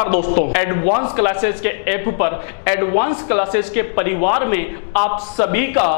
नमस्कार दोस्तों, advance classes के ऐप पर एडवांस क्लासेस के परिवार में आप सभी का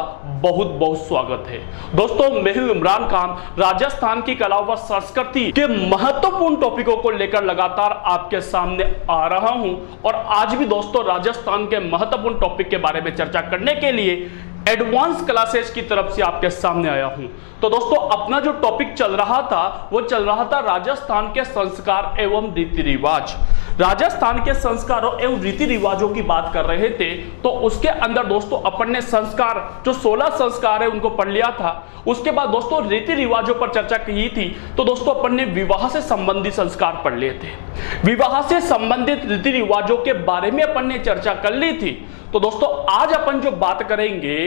बहुत बहुत स्वागत है। दोस्तों, मैं हूं इमरान खान, राजस्थान की कला व संस्कृति के महत्वपूर्ण टॉपिकों को लेकर लगातार आपके सामने आ रहा हूं और आज भी दोस्तों राजस्थान के महत्वपूर्ण टॉपिक के बारे में चर्चा करने के लिए एडवांस क्लासेस की तरफ से आपके सामने आया हूं। तो दोस्तों, अपना जो टॉपिक चल रहा था वो चल रहा था राजस्थान के संस्कार एवं रीति रिवाज। राजस्थान के संस्कारों एवं रीति रिवाजों की बात कर रहे थे, तो उसके अंदर दोस्तों अपन ने संस्कार जो 16 संस्कार है उनको पढ़ लिया था। उसके बाद दोस्तों रीति रिवाजों पर चर्चा की थी, तो दोस्तों अपन ने विवाह से संबंधित संस्कार पढ़ लिए थे। विवाह से संबंधित रीति रिवाजों के बारे में अपन ने चर्चा कर ली थी। तो दोस्तों आज अपन जो बात करेंगे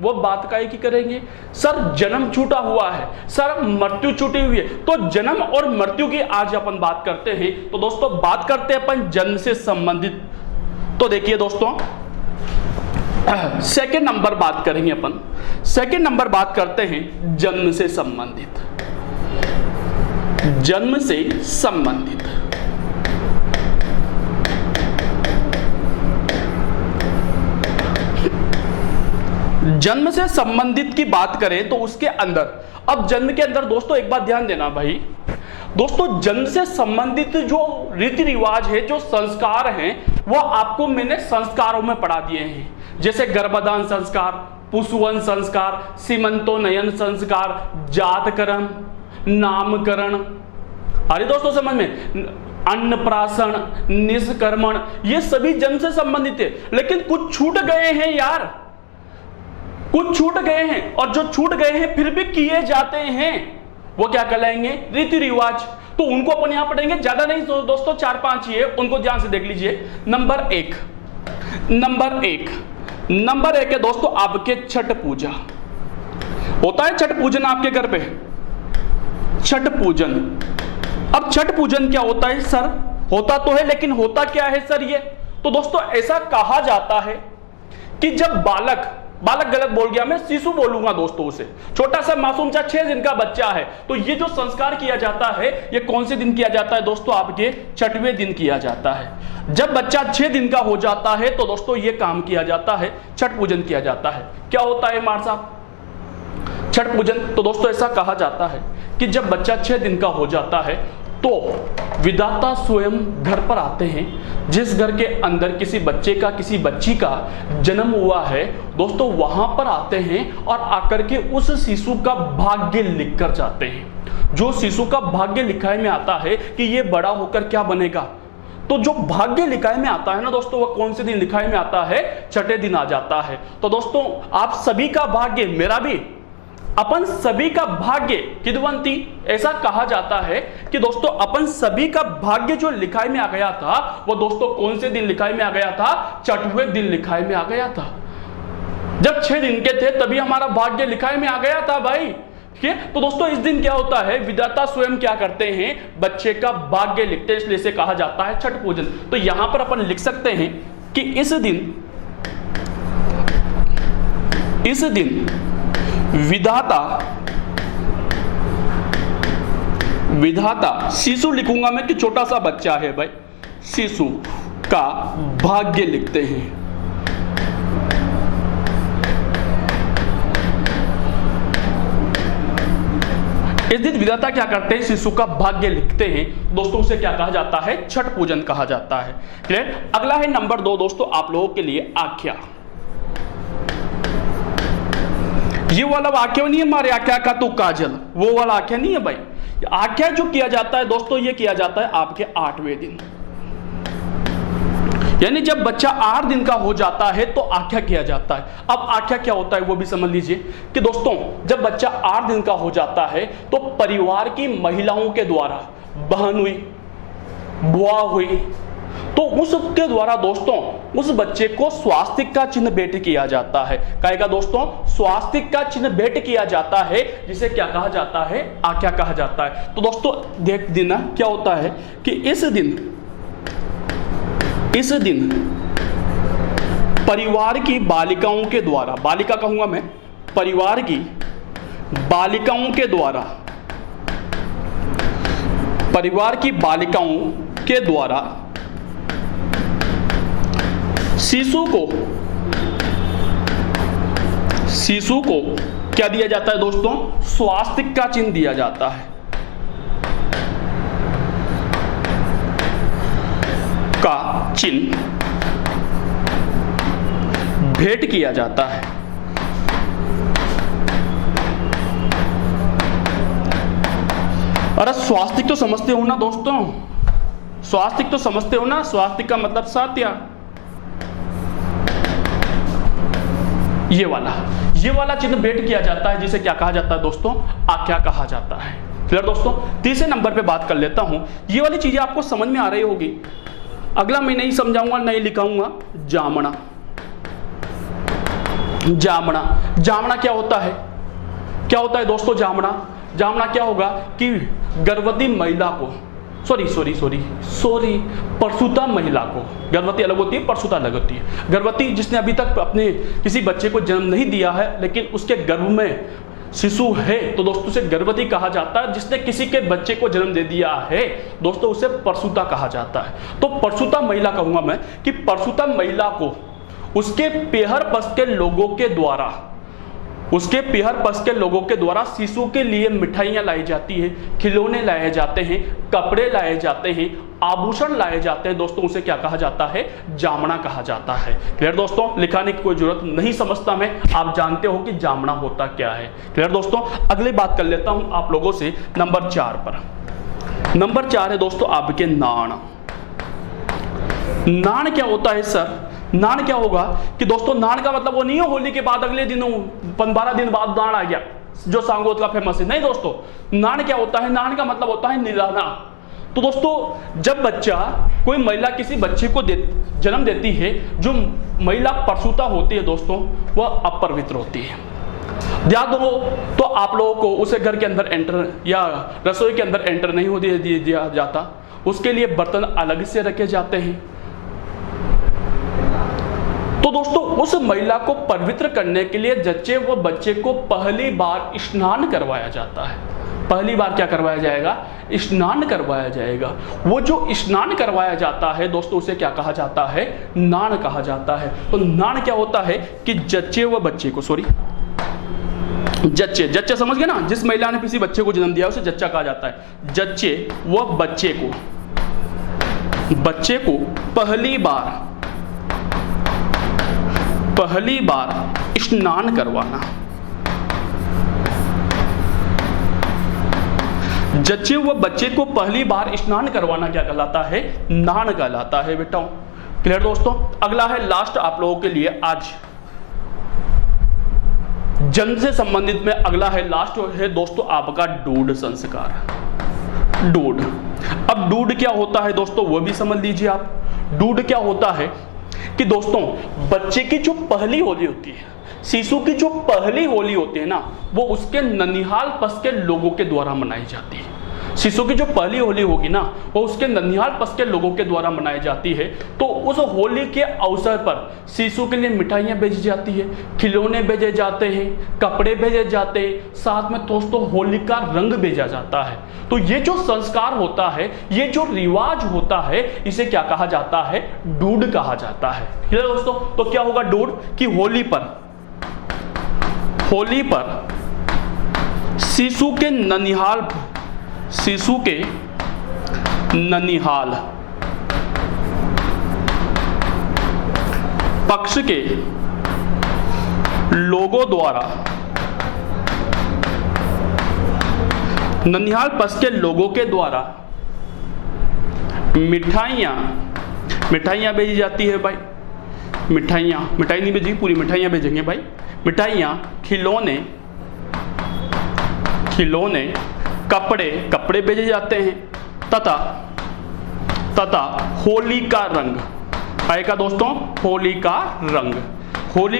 वो बात काहे की करेंगे? सर जन्म छूटा हुआ है, सर मृत्यु छूटी हुई है, तो जन्म और मृत्यु की आज अपन बात करते हैं। तो दोस्तों बात करते हैं अपन जन्म से संबंधित। तो देखिए दोस्तों, सेकंड नंबर बात करेंगे अपन। सेकंड नंबर बात करते हैं जन्म से संबंधित। जन्म से संबंधित जन्म से संबंधित की बात करें तो उसके अंदर, अब जन्म के अंदर दोस्तों एक बात ध्यान देना भाई, दोस्तों जन्म से संबंधित जो रीति रिवाज है, जो संस्कार हैं, वो आपको मैंने संस्कारों में पढ़ा दिए हैं। जैसे गर्भदान संस्कार, पुंसवन संस्कार, सीमंतोन्नयन संस्कार, जातकर्म, नामकरण, अरे दोस्तों समझ में, अन्नप्राशन, निष्कर्मण, ये सभी जन्म से संबंधित है। लेकिन कुछ छूट गए हैं यार, कुछ छूट गए हैं, और जो छूट गए हैं फिर भी किए जाते हैं, वो क्या कहलाएंगे? रीति रिवाज। तो उनको अपन यहां पढ़ेंगे, ज्यादा नहीं दोस्तों, 4-5 ही है, उनको ध्यान से देख लीजिए। नंबर एक है दोस्तों आपके छठ पूजा। होता है छठ पूजन आपके घर पे? छठ पूजन। अब छठ पूजन क्या होता है सर? होता तो है, लेकिन होता क्या है सर ये? तो दोस्तों ऐसा कहा जाता है कि जब बालक गलत बोल गया, मैं शिशु बोलूंगा दोस्तों, उसे छोटा सा मासूम सा 6 दिन का बच्चा है, तो ये जो संस्कार किया जाता है ये कौन से दिन किया जाता है दोस्तों? आपके 6वें दिन किया जाता है। जब बच्चा 6 दिन का हो जाता है तो दोस्तों ये काम किया जाता है, छठ पूजन किया जाता है। क्या होता है मार साहब? छठ पूजन। तो दोस्तों ऐसा कहा जाता है कि जब बच्चा 6 दिन का हो जाता है तो विधाता स्वयं घर पर आते हैं। जिस घर के अंदर किसी बच्चे का, किसी बच्ची का जन्म हुआ है दोस्तों, वहां पर आते हैं और आकर के उस शिशु का भाग्य लिख कर जाते हैं। जो शिशु का भाग्य लिखाई में आता है कि ये बड़ा होकर क्या बनेगा, तो जो भाग्य लिखाई में आता है ना दोस्तों, वह कौन से दिन लिखाई में आता है? 6ठे दिन आ जाता है। तो दोस्तों आप सभी का भाग्य, मेरा भी, अपन सभी का भाग्य किदवंती, ऐसा कहा जाता है कि दोस्तों अपन सभी का भाग्य जो लिखाई में आ गया था वो दोस्तों कौन से दिन लिखाई में आ गया था? 6वें दिन लिखाई में आ गया था। जब 6 दिन के थे तभी हमारा भाग्य लिखाई में आ गया था भाई। ठीक है, तो दोस्तों इस दिन क्या होता है? विधाता स्वयं क्या करते हैं? बच्चे का भाग्य लिखते हैं, इसलिए इसे कहा जाता है छठ पूजन। तो यहां पर अपन लिख सकते हैं कि इस दिन विधाता शिशु लिखूंगा मैं कि छोटा सा बच्चा है भाई, शिशु का भाग्य लिखते हैं। इस दिन विधाता क्या करते हैं? शिशु का भाग्य लिखते हैं दोस्तों, उसे क्या कहा जाता है? छठ पूजन कहा जाता है। क्लियर? अगला है नंबर 2 दोस्तों आप लोगों के लिए आख्या। ये वाला वाक्य नहीं है हमारे आख्या का तू काजल, वो वाला आख्या नहीं है भाई। आख्या जो किया जाता है दोस्तों, ये किया जाता है आपके 8वें दिन। यानी जब बच्चा 8 दिन का हो जाता है तो आख्या किया जाता है। अब आख्या क्या होता है वो भी समझ लीजिए कि दोस्तों जब बच्चा 8 दिन का हो जाता है तो परिवार की महिलाओं के द्वारा, बहन हुई, बुआ हुई, तो उसके द्वारा दोस्तों उस बच्चे को स्वास्तिक का चिन्ह भेंट किया जाता है। कहेगा दोस्तों, स्वास्तिक का चिन्ह भेंट किया जाता है, जिसे क्या कहा जाता है? आख्या कहा जाता है। तो दोस्तों देख देना क्या होता है कि इस दिन परिवार की बालिकाओं के द्वारा, बालिका कहूंगा मैं, परिवार की बालिकाओं के द्वारा, परिवार की बालिकाओं के द्वारा शिशु को क्या दिया जाता है दोस्तों? स्वास्तिक का चिन्ह दिया जाता है, का चिन्ह भेंट किया जाता है। अरे स्वास्तिक तो समझते हो ना दोस्तों, स्वास्तिक तो समझते हो ना, स्वास्तिक का मतलब सात्या। ये वाला चिन्ह भेंट किया जाता है, जिसे क्या कहा जाता है दोस्तों? आज्ञा कहा जाता है। क्लियर दोस्तों? तीसरे नंबर पे बात कर लेता हूं। ये वाली चीजें आपको समझ में आ रही होगी, अगला मैं नहीं समझाऊंगा, नहीं लिखाऊंगा। जामना, जामना क्या होता है? क्या होता है दोस्तों जामना? जामना क्या होगा कि गर्भवती महिला को, सॉरी, प्रसूता महिला को, गर्भवती अलग होती है, प्रसूता अलग होती है। गर्भवती जिसने अभी तक अपने किसी बच्चे को जन्म नहीं दिया है, लेकिन उसके गर्भ में शिशु है, तो दोस्तों उसे गर्भवती कहा जाता है। जिसने किसी के बच्चे को जन्म दे दिया है दोस्तों, उसे प्रसूता कहा जाता है। तो प्रसूता महिला कहूंगा मैं कि प्रसूता महिला को उसके पेहर पक्ष के लोगों के द्वारा शिशु के लिए मिठाइयां लाई जाती है, खिलौने लाए जाते हैं, कपड़े लाए जाते हैं, आभूषण लाए जाते हैं दोस्तों, उसे क्या कहा जाता है? जामना कहा जाता है। क्लियर दोस्तों? लिखाने की कोई जरूरत नहीं समझता मैं, आप जानते हो कि जामना होता क्या है। क्लियर दोस्तों? अगली बात कर लेता हूं आप लोगों से नंबर 4 पर। नंबर 4 है दोस्तों आपके नाण। नाण क्या होता है सर? नाण क्या होगा कि दोस्तों, नाण का मतलब वो नहीं है होली के बाद अगले दिनों 12 दिन बाद नाण आ गया, जो सांगोद का फेमस है। नहीं दोस्तों, नाण क्या होता है? नाण का मतलब होता है निराना। तो दोस्तों, जब कोई महिला किसी बच्चे को जन्म देती है, जो महिला प्रसूता होती है दोस्तों, वह अपवित्र होती है। याद हो तो आप लोगों को उसे घर के अंदर एंटर या रसोई के अंदर एंटर नहीं होने दिया जाता, उसके लिए बर्तन अलग से रखे जाते हैं। तो दोस्तों, उस महिला को पवित्र करने के लिए जच्चे व बच्चे को पहली बार स्नान करवाया जाता है। पहली बार क्या करवाया जाएगा? स्नान करवाया जाएगा। वो जो स्नान करवाया जाता है दोस्तों, उसे क्या कहा जाता है? नान कहा जाता है। तो नान क्या होता है कि जच्चे व बच्चे को, जच्चे समझ गए ना? जिस महिला ने किसी बच्चे को जन्म दिया उसे जच्चा कहा जाता है। जच्चे व बच्चे को पहली बार स्नान करवाना। जच्चे व बच्चे को पहली बार स्नान करवाना क्या कहलाता है? नान कहलाता है बेटा। क्लियर दोस्तों? अगला है लास्ट आप लोगों के लिए आज जन्म से संबंधित में अगला है, लास्ट है दोस्तों आपका दूध संस्कार। दूध, अब दूध क्या होता है दोस्तों वो भी समझ लीजिए आप। दूध क्या होता है कि दोस्तों, बच्चे की जो पहली होली होती है, शिशु की जो पहली होली होती है ना, वो उसके ननिहाल पक्ष के लोगों के द्वारा मनाई जाती है। शिशु की जो पहली होली होगी ना, वो उसके ननिहाल पक्ष के लोगों के द्वारा मनाई जाती है। तो उस होली के अवसर पर शिशु के लिए मिठाइयाँ भेजी जाती है, खिलौने भेजे जाते हैं, कपड़े भेजे जाते हैं, साथ में दोस्तों होली का रंग भेजा जाता है। तो ये जो संस्कार होता है, ये जो रिवाज होता है, इसे क्या कहा जाता है? दूध कहा जाता है। ठीक है दोस्तों? तो क्या होगा दूध कि होली पर शिशु के ननिहाल पक्ष के लोगों द्वारा, ननिहाल पक्ष के लोगों के द्वारा मिठाइयां भेजी जाती है भाई। मिठाई नहीं भेजेंगे, पूरी मिठाइयां भेजेंगे भाई। मिठाइयां, खिलौने, कपड़े भेजे जाते हैं तथा होली का रंग आएगा दोस्तों। होली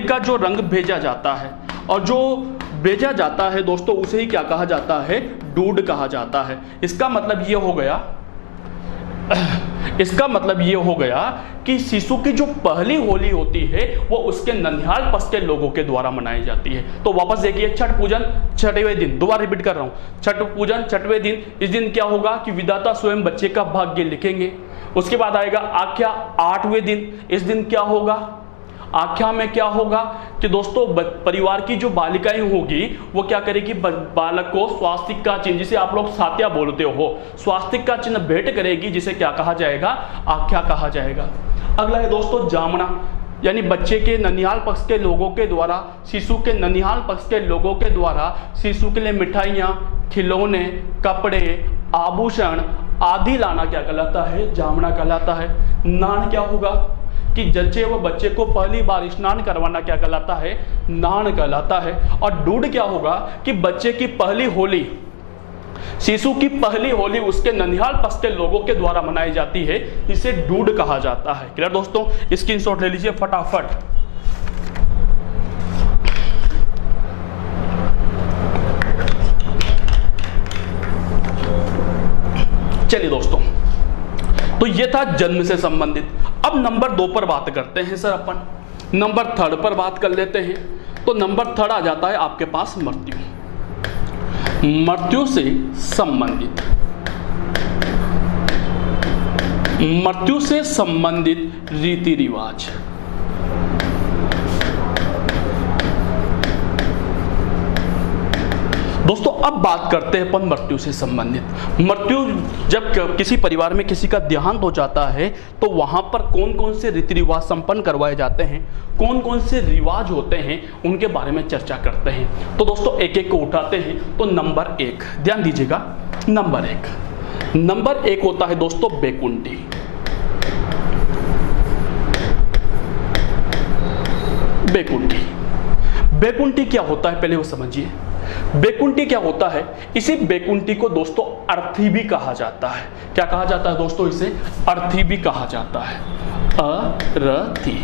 का जो रंग भेजा जाता है, और जो भेजा जाता है दोस्तों, उसे ही क्या कहा जाता है? दूध कहा जाता है। इसका मतलब ये हो गया कि शिशु की जो पहली होली होती है, वो उसके ननिहाल पक्ष के लोगों के द्वारा मनाई जाती है। तो वापस देखिए, छठ पूजन 6वें दिन, दोबारा रिपीट कर रहा हूं, छठ पूजन 6वें दिन। इस दिन क्या होगा कि विधाता स्वयं बच्चे का भाग्य लिखेंगे, उसके बाद आएगा आख्या 8वें दिन। इस दिन क्या होगा, आख्या में क्या होगा कि दोस्तों परिवार की जो बालिकाएं होगी वो क्या करेगी, बालक को स्वास्तिक का चिन्ह, जिसे आप लोग सात्या बोलते हो, स्वास्तिक का चिन्ह भेंट करेगी, जिसे क्या कहा जाएगा, आख्या कहा जाएगा। अगला है दोस्तों जामना, यानी बच्चे के ननिहाल पक्ष के लोगों के द्वारा, शिशु के ननिहाल पक्ष के लोगों के द्वारा शिशु के लिए मिठाइयाँ, खिलौने, कपड़े, आभूषण आदि लाना क्या कहलाता है, जामना कहलाता है। नान क्या होगा कि जच्चे व बच्चे को पहली बार स्नान करवाना क्या कहलाता है, नान कहलाता है। और डूड क्या होगा कि बच्चे की पहली होली, शिशु की पहली होली उसके ननिहाल पक्ष के लोगों के द्वारा मनाई जाती है, इसे डूड कहा जाता है। क्लियर दोस्तों, स्क्रीनशॉट ले लीजिए फटाफट। चलिए दोस्तों, तो ये था जन्म से संबंधित। अब नंबर 2 पर बात करते हैं सर, अपन नंबर 3 पर बात कर लेते हैं। तो नंबर 3 आ जाता है आपके पास मृत्यु। मृत्यु से संबंधित, मृत्यु से संबंधित रीति रिवाज। दोस्तों अब बात करते हैं अपन मृत्यु से संबंधित। मृत्यु जब किसी परिवार में किसी का देहांत हो जाता है तो वहां पर कौन कौन से रीति रिवाज संपन्न करवाए जाते हैं, कौन कौन से रिवाज होते हैं, उनके बारे में चर्चा करते हैं। तो दोस्तों एक एक को उठाते हैं। तो नंबर 1 ध्यान दीजिएगा, नंबर 1 होता है दोस्तों बैकुंठी। बैकुंठी क्या होता है पहले वो समझिए। बैकुंठी क्या होता है, इसी बैकुंठी को दोस्तों अर्थी भी कहा जाता है। क्या कहा जाता है दोस्तों, इसे अर्थी भी कहा जाता है, अरथी,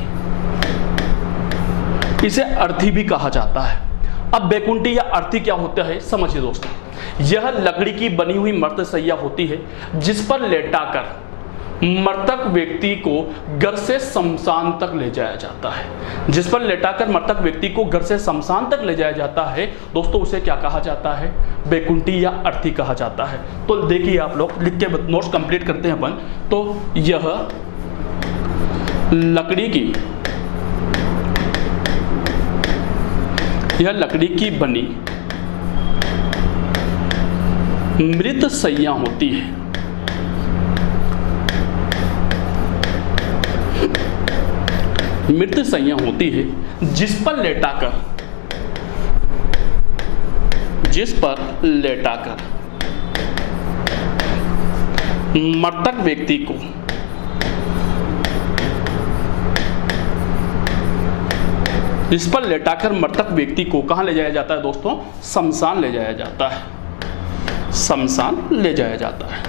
इसे अर्थी भी कहा जाता है। अब बैकुंठी या अर्थी क्या होता है समझिए दोस्तों। यह लकड़ी की बनी हुई मर्तशैया होती है जिस पर लेटाकर मृतक व्यक्ति को घर से शमशान तक ले जाया जाता है। जिस पर लेटाकर मृतक व्यक्ति को घर से शमशान तक ले जाया जाता है दोस्तों, उसे क्या कहा जाता है, बैकुंठी या अर्थी कहा जाता है। तो देखिए आप लोग लिख के नोट्स कंप्लीट करते हैं अपन। तो यह लकड़ी की बनी मृत शैया होती है, मृत शैया होती है जिस पर लेटाकर मृतक व्यक्ति को कहां ले जाया जाता है दोस्तों, शमशान ले जाया जाता है, शमशान ले जाया जाता है।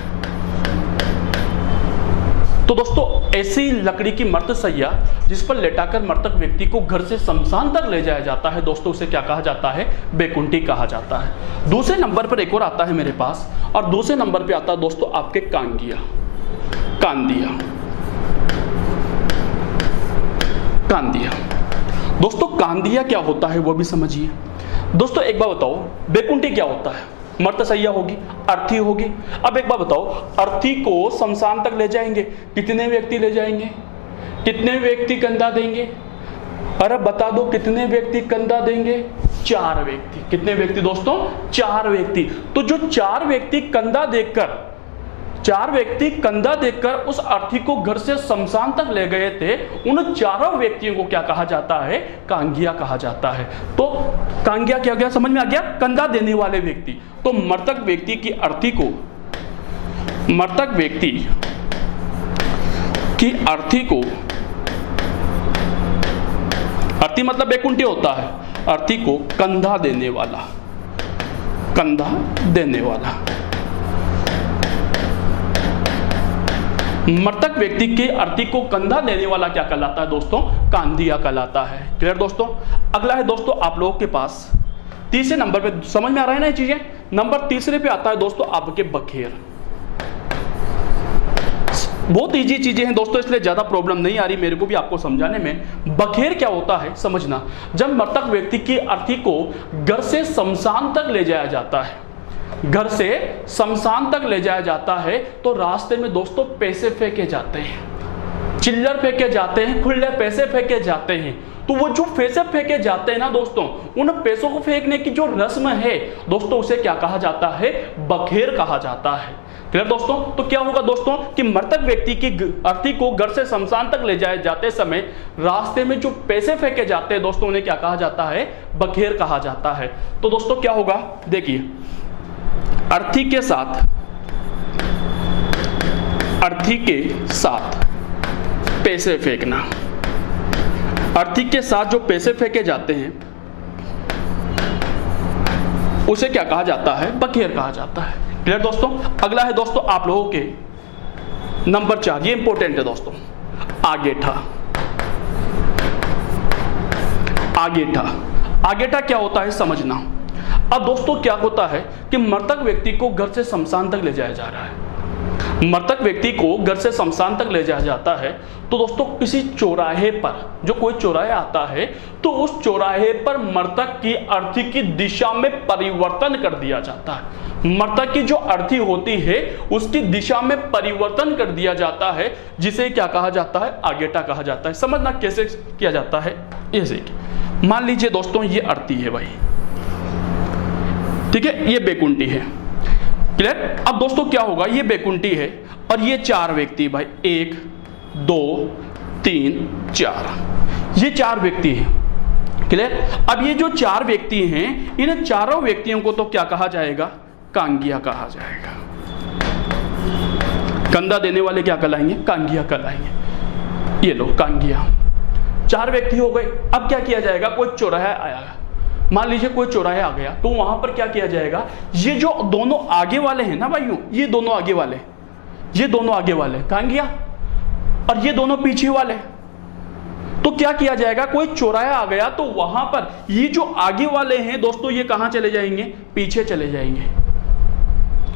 तो दोस्तों ऐसी लकड़ी की मर्तशैया जिस पर लेटाकर मृतक व्यक्ति को घर से शमशान तक ले जाया जाता है दोस्तों, उसे क्या कहा जाता है, बैकुंठी कहा जाता है। दूसरे नंबर पर एक और आता है मेरे पास, और दूसरे नंबर पे आता है दोस्तों आपके कांदिया। दोस्तों कांदिया क्या होता है वो भी समझिए। दोस्तों एक बार बताओ, बैकुंठी क्या होता है, मर्तशैया होगी, अर्थी होगी। अब एक बार बताओ, अर्थी को शमशान तक ले जाएंगे, कितने व्यक्ति ले जाएंगे, कितने व्यक्ति कंधा देंगे, अरे बता दो कितने व्यक्ति कंधा देंगे, 4 व्यक्ति। कितने व्यक्ति दोस्तों, 4 व्यक्ति। तो जो 4 व्यक्ति कंधा देखकर उस अर्थी को घर से शमशान तक ले गए थे, उन चारों व्यक्तियों को क्या कहा जाता है, कांगिया कहा जाता है। तो कांगिया क्या गया, समझ में आ गया, कंधा देने वाले व्यक्ति। तो मृतक व्यक्ति की अर्थी को अर्थी मतलब बैकुंठी होता है, अर्थी को कंधा देने वाला, मृतक व्यक्ति के अर्थी को कंधा देने वाला क्या कहलाता है दोस्तों, कांदिया कहलाता है। क्लियर दोस्तों। अगला है दोस्तों आप लोगों के पास तीसरे नंबर पे, समझ में आ रहा है ना ये चीजें। नंबर तीसरे पे आता है दोस्तों आपके बखेर। बहुत इजी चीजें हैं दोस्तों, इसलिए ज्यादा प्रॉब्लम नहीं आ रही मेरे को भी आपको समझाने में। बखेर क्या होता है समझना, जब मृतक व्यक्ति की अर्थी को घर से शमशान तक ले जाया जाता है घर से शमशान तक ले जाया जाता है तो रास्ते में दोस्तों पैसे फेंके जाते हैं, चिल्लर फेंके जाते हैं, खुले पैसे फेंके जाते हैं। तो वो जो पैसे फेंके जाते हैं ना दोस्तों, उन पैसों को फेंकने की जो रस्म है दोस्तों, उसे क्या कहा जाता है? बखेर कहा जाता है। क्लियर दोस्तों? तो क्या होगा दोस्तों कि मृतक व्यक्ति की अर्थी को घर से शमशान तक ले जाए जाते समय रास्ते में जो पैसे फेंके जाते हैं दोस्तों, उन्हें क्या कहा जाता है? बखेर कहा जाता है। तो दोस्तों क्या होगा, देखिए, अर्थी के साथ पैसे फेंकना, अर्थी के साथ जो पैसे फेंके जाते हैं उसे क्या कहा जाता है? बखेर कहा जाता है। क्लियर दोस्तों? अगला है दोस्तों आप लोगों के नंबर 4, ये इंपॉर्टेंट है दोस्तों, आगेठा। आगेठा, आगेठा क्या होता है समझना। अब दोस्तों क्या होता है कि मृतक व्यक्ति को घर से शमशान तक ले जाया जा रहा है, मृतक व्यक्ति को घर से शमशान तक ले जाया जाता है। तो दोस्तों किसी चौराहे पर, जो कोई चौराहा आता है, तो उस चौराहे पर मृतक की अर्थी की दिशा में परिवर्तन कर दिया जाता है। मृतक की जो अर्थी होती है उसकी दिशा में परिवर्तन कर दिया जाता है, जिसे क्या कहा जाता है? आगेटा कहा जाता है। समझना कैसे किया जाता है। ऐसे मान लीजिए दोस्तों ये अर्थी है भाई, ठीक है, ये बेकुंठी है। क्लियर? अब दोस्तों क्या होगा, ये बेकुंठी है और ये 4 व्यक्ति भाई, 1 2 3 4, ये 4 व्यक्ति हैं। क्लियर? अब ये जो 4 व्यक्ति हैं, इन चारों व्यक्तियों को तो क्या कहा जाएगा? कांगिया कहा जाएगा। कंधा देने वाले क्या कहलाएंगे? कांगिया कहलाएंगे। ये लो कांगिया, 4 व्यक्ति हो गए। अब क्या किया जाएगा? कोई चौराहा आया, मान लीजिए कोई चौराहा आ गया, तो वहां पर क्या किया जाएगा? ये जो दोनों आगे वाले हैं ना भाइयों, ये दोनों आगे वाले, ये दोनों आगे वाले कांगिया, और ये दोनों पीछे वाले, तो क्या किया जाएगा? कोई चौराहा आ गया तो वहां पर ये जो आगे वाले हैं दोस्तों, ये कहां चले जाएंगे? पीछे चले जाएंगे।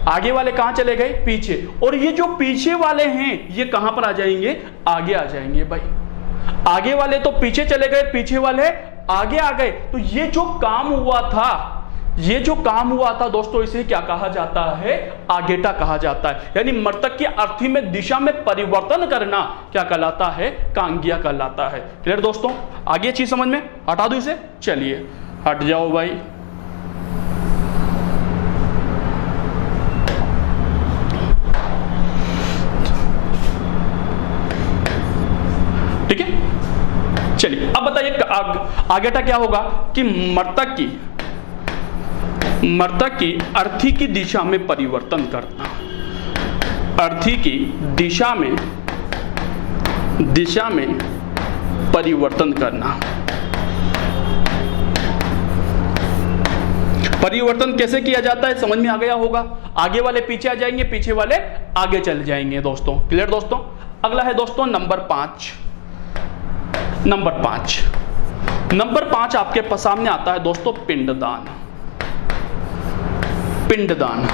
आगे वाले कहां चले गए? पीछे। और ये जो पीछे वाले हैं ये कहां पर आ जाएंगे? आगे आ जाएंगे भाई। आगे वाले तो पीछे चले गए, पीछे वाले आगे आ गए। तो ये जो काम हुआ था, ये जो काम हुआ था दोस्तों, इसे क्या कहा जाता है? आगेटा कहा जाता है। यानी मृतक की अर्थी में दिशा में परिवर्तन करना क्या कहलाता है? कांगिया कहलाता है। क्लियर दोस्तों? आगे चीज समझ में? हटा दो इसे, चलिए हट जाओ भाई। ठीक है, चलिए अब बताइए आगेटा क्या होगा कि मृतक की अर्थी की दिशा में परिवर्तन करना, अर्थी की दिशा में परिवर्तन करना। परिवर्तन कैसे किया जाता है समझ में आ गया होगा। आगे वाले पीछे आ जाएंगे, पीछे वाले आगे चल जाएंगे दोस्तों। क्लियर दोस्तों? अगला है दोस्तों नंबर 5। नंबर 5 आपके सामने आता है दोस्तों पिंडदान। पिंडदान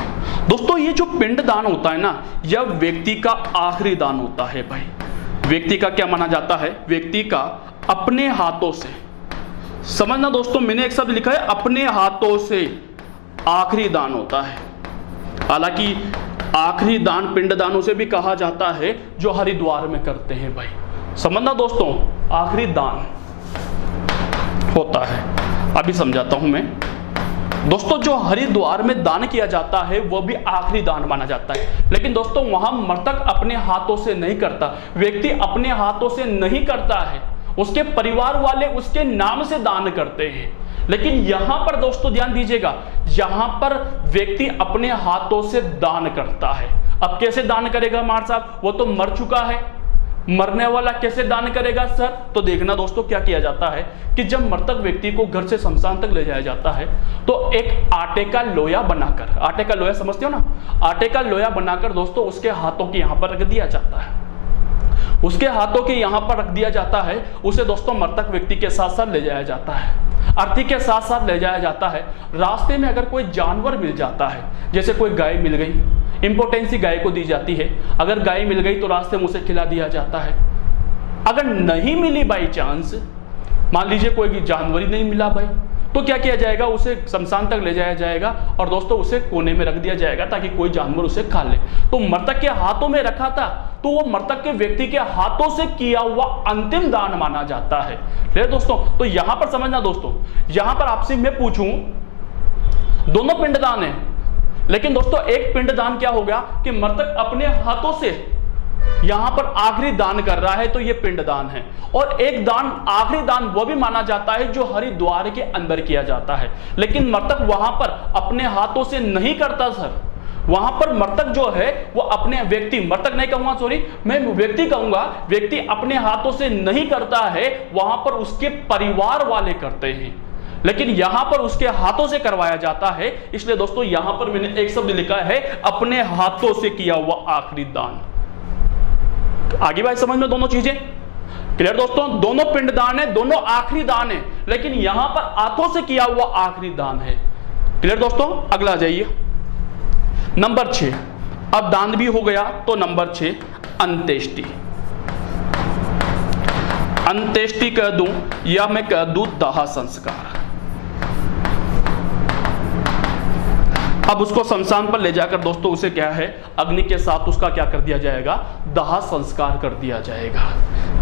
दोस्तों, ये जो पिंडदान होता है ना, यह व्यक्ति का आखिरी दान होता है भाई। व्यक्ति का क्या माना जाता है? व्यक्ति का अपने हाथों से, समझना दोस्तों, मैंने एक शब्द लिखा है अपने हाथों से आखिरी दान होता है। हालांकि आखिरी दान पिंडदानों से भी कहा जाता है जो हरिद्वार में करते हैं भाई। समझना दोस्तों, आखिरी दान होता है। अभी समझाता हूं मैं दोस्तों। जो हरिद्वार में दान किया जाता है वो भी आखिरी दान माना जाता है, लेकिन दोस्तों वहां मृतक अपने हाथों से नहीं करता, व्यक्ति अपने हाथों से नहीं करता है, उसके परिवार वाले उसके नाम से दान करते हैं। लेकिन यहां पर दोस्तों ध्यान दीजिएगा, यहां पर व्यक्ति अपने हाथों से दान करता है। अब कैसे दान करेगा मार साहब? वो तो मर चुका है, मरने वाला कैसे दान करेगा सर? तो देखना दोस्तों क्या किया जाता है कि जब मृतक व्यक्ति को घर से शमशान तक ले जाया जाता है तो एक आटे का लोया बनाकर, आटे का लोया समझते हो ना, आटे का लोया बनाकर दोस्तों उसके हाथों के यहां पर रख दिया जाता है। उसके हाथों के यहां पर रख दिया जाता है। उसे दोस्तों मृतक व्यक्ति के साथ साथ ले जाया जाता है, अर्थी के साथ साथ ले जाया जाता है। रास्ते में अगर कोई जानवर मिल जाता है, जैसे कोई गाय मिल गई, इंपोर्टेंसी गाय को दी जाती है। अगर गाय मिल गई तो रास्ते में उसे खिला दिया जाता है। अगर नहीं मिली बाई चांस, मान लीजिए कोई जानवर ही नहीं मिला भाई, तो क्या किया जाएगा, उसे शमशान तक ले जाया जाएगा और दोस्तों उसे कोने में रख दिया जाएगा ताकि कोई जानवर उसे खा ले। तो मृतक के हाथों में रखा था तो वो मृतक के व्यक्ति के हाथों से किया हुआ अंतिम दान माना जाता है। ले दोस्तों, तो यहां पर समझना दोस्तों, यहां पर आपसे मैं पूछूं, दोनों पिंडदान है, लेकिन दोस्तों एक पिंडदान क्या होगा कि मृतक अपने हाथों से यहां पर आखिरी दान कर रहा है तो यह पिंडदान है, और एक दान आखिरी दान वो भी माना जाता है जो हरिद्वार के अंदर किया जाता है। लेकिन मृतक वहां पर अपने हाथों से नहीं करता सर, वहां पर मृतक जो है वो अपने व्यक्ति, मृतक नहीं कहूंगा सॉरी, मैं व्यक्ति कहूंगा, व्यक्ति अपने हाथों से नहीं करता है, वहां पर उसके परिवार वाले करते हैं, लेकिन यहां पर उसके हाथों से करवाया जाता है। इसलिए दोस्तों यहां पर मैंने एक शब्द लिखा है, अपने हाथों से किया हुआ आखिरी दान। आगे भाई समझ में दोनों चीजें क्लियर दोस्तों, दोनों पिंडदान है, दोनों आखिरी दान है, लेकिन यहां पर हाथों से किया हुआ आखिरी दान है। क्लियर दोस्तों, अगला आ जाइए नंबर 6। अब दान भी हो गया तो नंबर 6 अंत्येष्टि। अंत्येष्टि कह दूं या मैं कह दूं दाह संस्कार। अब उसको शमशान पर ले जाकर दोस्तों उसे क्या है, अग्नि के साथ उसका क्या कर दिया जाएगा, दाह संस्कार कर दिया जाएगा।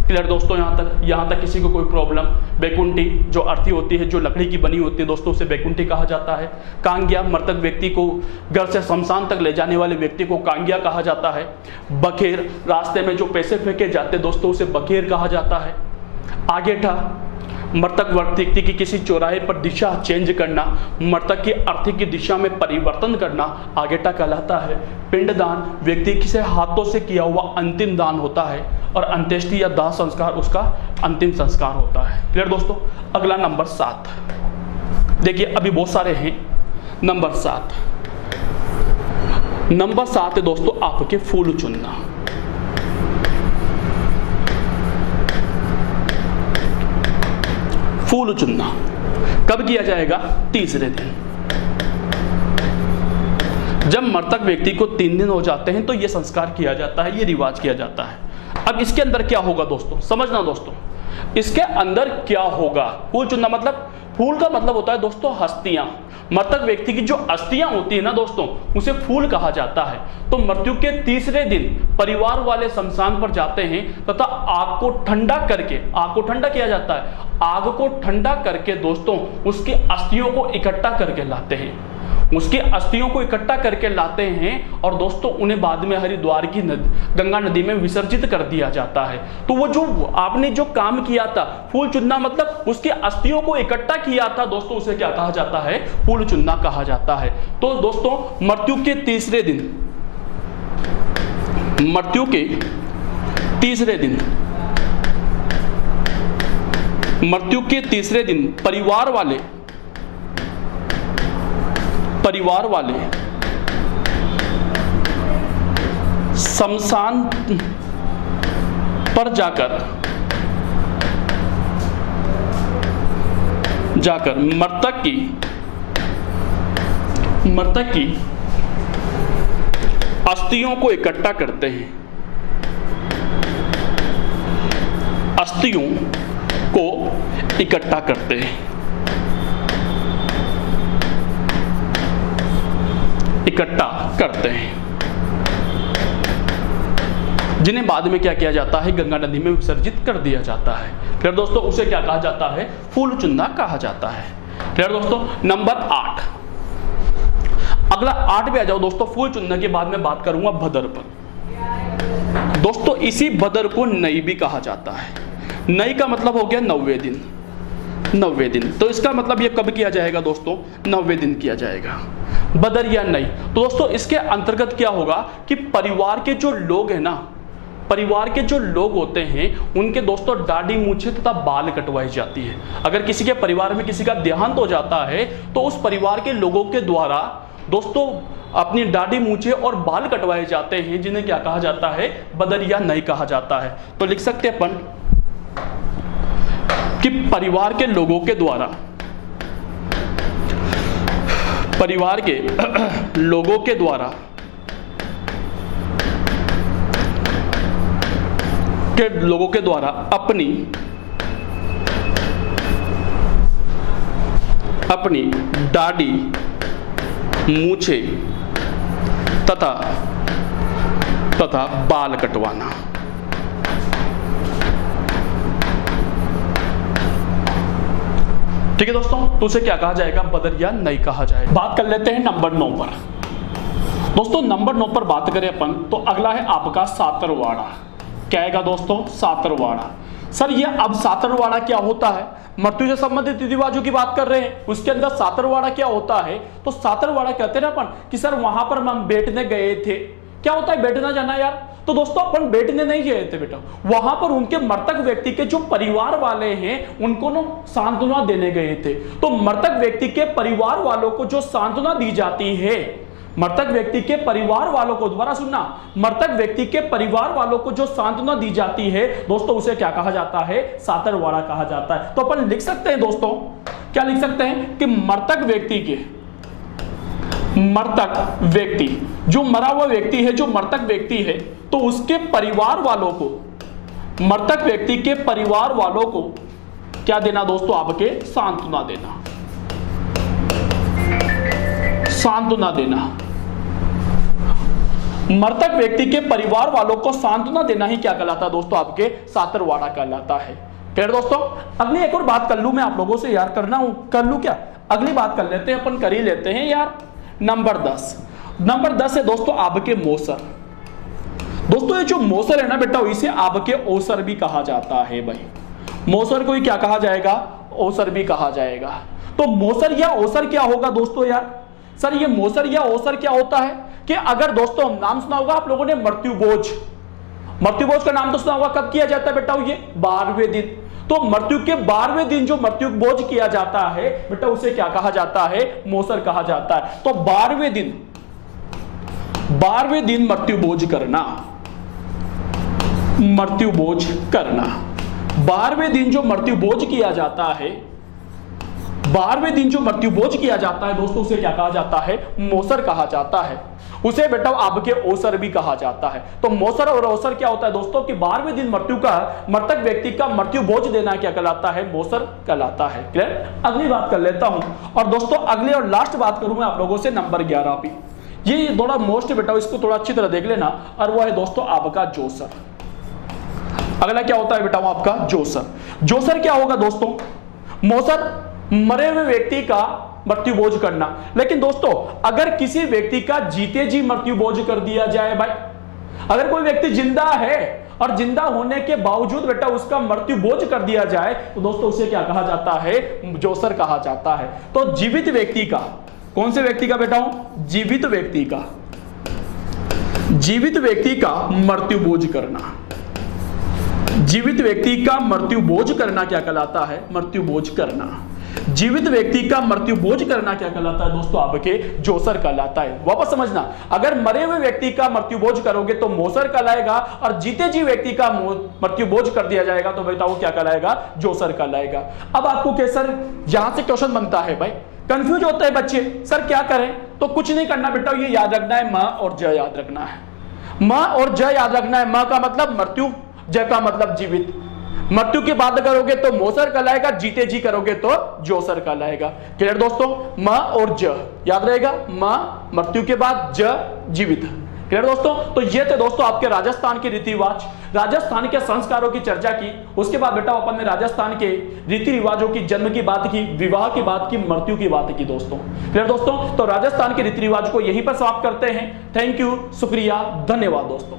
क्लियर दोस्तों, यहां तक किसी को कोई प्रॉब्लम? बैकुंठी जो अर्थी होती है, जो लकड़ी की बनी होती है दोस्तों, उसे बैकुंठी कहा जाता है। कांगिया, मृतक व्यक्ति को घर से शमशान तक ले जाने वाले व्यक्ति को कांगिया कहा जाता है। बखेर, रास्ते में जो पैसे फेंके जाते दोस्तों उसे बखेर कहा जाता है। आगेठा, मृतक व्यक्ति की किसी चौराहे पर दिशा चेंज करना, मृतक की अर्थी की दिशा में परिवर्तन करना आगेटा कहलाता है। पिंडदान, व्यक्ति से हाथों से किया हुआ अंतिम दान होता है, और अंत्येष्टि या दाह संस्कार उसका अंतिम संस्कार होता है। क्लियर दोस्तों, अगला नंबर 7 देखिए, अभी बहुत सारे हैं। नंबर 7 है दोस्तों आपके फूल चुनना। फूल चुनना कब किया जाएगा, तीसरे दिन। जब मृतक व्यक्ति को 3 दिन हो जाते हैं तो यह संस्कार किया जाता है, यह रिवाज किया जाता है। अब इसके अंदर क्या होगा दोस्तों, समझना दोस्तों, इसके अंदर क्या होगा। फूल चुनना मतलब, फूल का मतलब होता है दोस्तों अस्थियां। मृतक व्यक्ति की जो अस्थियां होती है ना दोस्तों, उसे फूल कहा जाता है। तो मृत्यु के तीसरे दिन परिवार वाले शमशान पर जाते हैं तथा आग को ठंडा करके, आग को ठंडा किया जाता है, आग को ठंडा करके दोस्तों उसकी अस्थियों को इकट्ठा करके लाते हैं, उसकी अस्थियों को इकट्ठा करके लाते हैं और दोस्तों उन्हें बाद में हरिद्वार की गंगा नदी में विसर्जित कर दिया जाता है। तो वो जो आपने जो काम किया था, फूल चुनना मतलब उसकी अस्थियों को इकट्ठा किया था दोस्तों, उसे क्या कहा जाता है, फूल चुनना कहा जाता है। तो दोस्तों मृत्यु के तीसरे दिन, मृत्यु के तीसरे दिन, मृत्यु के तीसरे दिन परिवार वाले शमशान पर जाकर मृतक की अस्थियों को इकट्ठा करते हैं, अस्थियों को इकट्ठा करते हैं, जिन्हें बाद में क्या किया जाता है, गंगा नदी में विसर्जित कर दिया जाता है। फिर दोस्तों उसे क्या कहा जाता है, फूल चुनना कहा जाता है। फिर दोस्तों नंबर 8, अगला 8 पे आ जाओ दोस्तों। फूल चुनने के बाद में बात करूंगा भदर पर। दोस्तों इसी भदर को नई भी कहा जाता है। नई का मतलब हो गया 90 दिन, 90 दिन। तो इसका मतलब ये कब किया जाएगा दोस्तों, 90 दिन किया जाएगा, बदर या नई। तो दोस्तों इसके अंतर्गत क्या होगा कि परिवार के जो लोग हैं ना, परिवार के जो लोग होते हैं उनके दोस्तों दाढ़ी मूछें तथा बाल कटवाई जाती है। अगर किसी के परिवार में किसी का देहांत हो जाता है तो उस परिवार के लोगों के द्वारा दोस्तों अपनी दाढ़ी मूछें और बाल कटवाए जाते हैं, जिन्हें क्या कहा जाता है, बदर या नई कहा जाता है। तो लिख सकते हैं अपन कि परिवार के लोगों के द्वारा, परिवार के लोगों के द्वारा अपनी दाढ़ी, मूछे तथा बाल कटवाना। ठीक है दोस्तों, तो उसे क्या कहा जाएगा, बदर या नहीं कहा जाएगा। बात कर लेते हैं नंबर 9 पर। दोस्तों नंबर 9 पर बात करें अपन तो अगला है आपका सातरवाड़ा। क्या आएगा दोस्तों, सातरवाड़ा। सर ये अब सातरवाड़ा क्या होता है, मृत्यु से संबंधित रीति रिवाजों की बात कर रहे हैं, उसके अंदर सातरवाड़ा क्या होता है। तो सातरवाड़ा कहते हैं ना अपन कि सर वहां पर हम बैठने गए थे। क्या होता है बैठना जाना यार, तो दोस्तों अपन बैठने नहीं गए थे बेटा, वहां पर उनके मृतक व्यक्ति के जो परिवार वाले हैं उनको ना सांत्वना देने गए थे। तो मृतक व्यक्ति के परिवार वालों को जो सांत्वना दी जाती है, मृतक व्यक्ति के परिवार वालों को, दोबारा सुनना, मृतक व्यक्ति के परिवार वालों को जो सांत्वना दी जाती है दोस्तों, उसे क्या कहा जाता है, सातरवाड़ा कहा जाता है। तो अपन लिख सकते हैं दोस्तों, क्या लिख सकते हैं कि मृतक व्यक्ति जो मरा हुआ व्यक्ति है, जो मृतक व्यक्ति है, तो उसके परिवार वालों को, मृतक व्यक्ति के परिवार वालों को क्या देना दोस्तों, आपके सांत्वना देना, सांत्वना देना। मृतक व्यक्ति के परिवार वालों को सांत्वना देना ही क्या कहलाता है दोस्तों, आपके सातरवाड़ा कहलाता है। क्लियर दोस्तों। अगली एक और बात कर लूं मैं आप लोगों से यार, करना हूं, कर लूं क्या, अगली बात कर लेते हैं, अपन कर ही लेते हैं यार। नंबर 10, नंबर 10 है दोस्तों आपके मोसर। दोस्तों ये जो मोसर है ना बेटा, इसे आपके ओसर भी कहा जाता है भाई। मोसर को ही क्या कहा जाएगा, ओसर भी कहा जाएगा। तो मोसर या ओसर क्या होगा दोस्तों यार, सर ये मोसर या ओसर क्या होता है कि अगर दोस्तों नाम सुना होगा आप लोगों ने मृत्युभोज, मृत्युभोज का नाम तो सुना होगा, कब किया जाता है बेटा, ये 12वें दिन। तो मृत्यु के 12वें दिन जो मृत्युभोज किया जाता है बेटा, उसे क्या कहा जाता है, मोसर कहा जाता है। तो 12वें दिन मृत्युभोज करना, मृत्युभोज करना, 12वें दिन जो मृत्युभोज किया जाता है, 12वें दिन जो मृत्युभोज किया जाता है दोस्तों, उसे क्या कहा जाता है, मोसर कहा जाता है। उसे बेटा आपके ओसर भी कहा जाता है। तो मोसर और ओसर क्या होता है दोस्तों कि 12वें दिन मृतक व्यक्ति का मृत्युभोज देना क्या कहलाता है, मोसर कहलाता है। क्लियर। अगली बात कर लेता हूं, और दोस्तों अगली और लास्ट बात करूं मैं आप लोगों से नंबर 11 पे। ये थोड़ा मोस्ट बेटा, इसको थोड़ा अच्छी तरह देख लेना, और वो है दोस्तों आपका जोसर। अगला क्या होता है बेटा, वो आपका जोसर। जोसर क्या होगा दोस्तों, मोसर मरे हुए व्यक्ति का मृत्युभोज करना। लेकिन दोस्तों अगर किसी व्यक्ति का जीते जी मृत्युभोज कर दिया जाए भाई, अगर कोई व्यक्ति जिंदा है और जिंदा होने के बावजूद बेटा उसका मृत्युभोज कर दिया जाए, तो दोस्तों उसे क्या कहा जाता है, जोसर कहा जाता है। तो जीवित व्यक्ति का, कौन से व्यक्ति का बेटा, जीवित व्यक्ति का, जीवित व्यक्ति का मृत्युभोज करना, जीवित व्यक्ति का मृत्युभोज करना क्या कहलाता है, मृत्युभोज करना। जीवित व्यक्ति का मृत्युभोज करना क्या कहलाता है दोस्तों, आपके जोसर कहलाता है। वापस समझना, अगर मरे हुए व्यक्ति का मृत्युभोज करोगे तो मोसर कहलाएगा, और जीते जी व्यक्ति का मृत्युभोज कर दिया जाएगा तो बेटा वो क्या कहलाएगा, जोसर कहलाएगा। अब आपको कैसे यहां से क्वेश्चन बनता है भाई, कंफ्यूज होते हैं बच्चे, सर क्या करें, तो कुछ नहीं करना बेटा, ये याद रखना है, म और ज याद रखना है, म और ज याद रखना है। म का मतलब मृत्यु, ज का मतलब जीवित। मृत्यु की बात करोगे तो मोसर कहलाएगा, जीते जी करोगे तो जोसर कहलाएगा। क्लियर दोस्तों। म और ज याद रहेगा, म मृत्यु के बाद, ज जीवित। क्लियर दोस्तों। तो ये थे दोस्तों आपके राजस्थान के रीति रिवाज, राजस्थान के संस्कारों की चर्चा की। उसके बाद बेटा अपन ने राजस्थान के रीति रिवाजों की, जन्म की बात की, विवाह की बात की, मृत्यु की बात की दोस्तों। क्लियर दोस्तों। तो राजस्थान के रीति रिवाज को यहीं पर समाप्त करते हैं। थैंक यू, शुक्रिया, धन्यवाद दोस्तों।